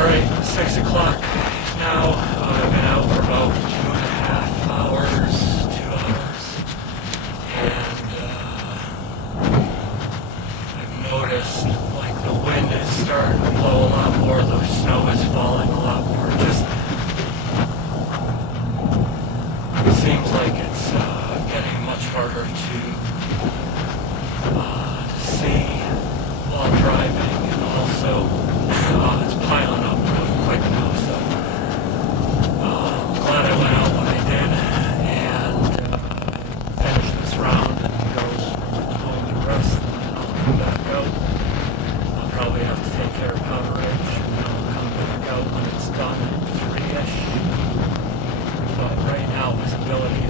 Alright, 6 o'clock now. I've been out for about 2.5 hours, 2 hours. And I've noticed like the wind is starting to blow a lot more, the snow is falling a lot more. Just it seems like it's getting much harder to see while driving, and also it's piling up really quick now, so I'm glad I went out when I did and finished this round and go home and rest, and then I'll come back out. I'll probably have to take care of Powder Ridge, and then I'll come back out when it's done at 3-ish. But right now visibility